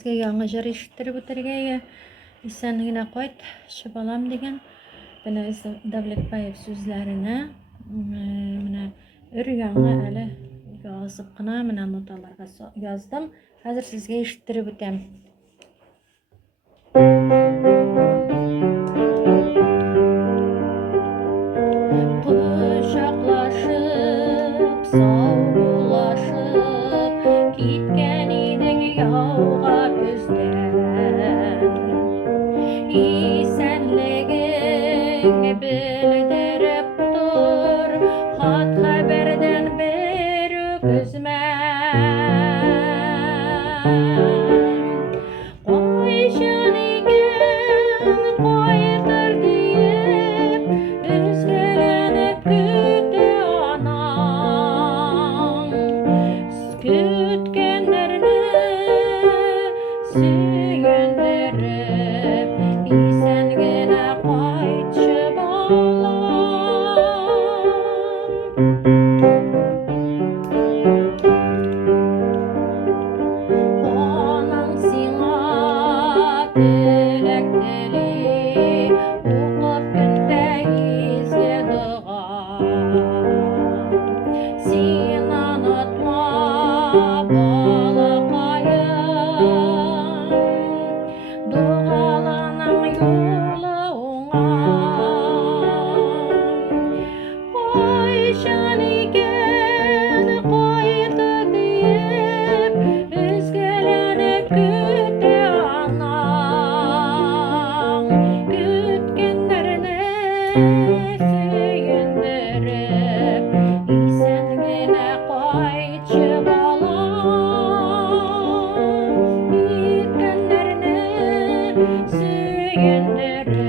Яңа жыр ишеттереп үтәргә Исән генә кайтчы балам дигән менә Давлетбаев сүзләренә менә өр-яңа әле язып кына менә ноталарга яздым. Хәзер сезгә ишеттереп үтәм. Кучаклашып, саубулашып, киткән идең яуга күздән. Исәнлегең белдереп тур, хат хәбәрдән берү күзмән. Кайчан икән кайтыр диеп, өзгәләнеп көтә анаң. Көткәннәрне сөендереп, Исән генә кайтчы балам. Анаң сиңа теләк тели, укып көндә изге дога. Син онытма балакаем, дугаланың юлы уңай. Кайчан икән кайты диеп, өзгәләнеп көтә анаң. Көткәннәрне сөендереп, Исән генә кайтчы балам. Көткәннәрне сөендереп,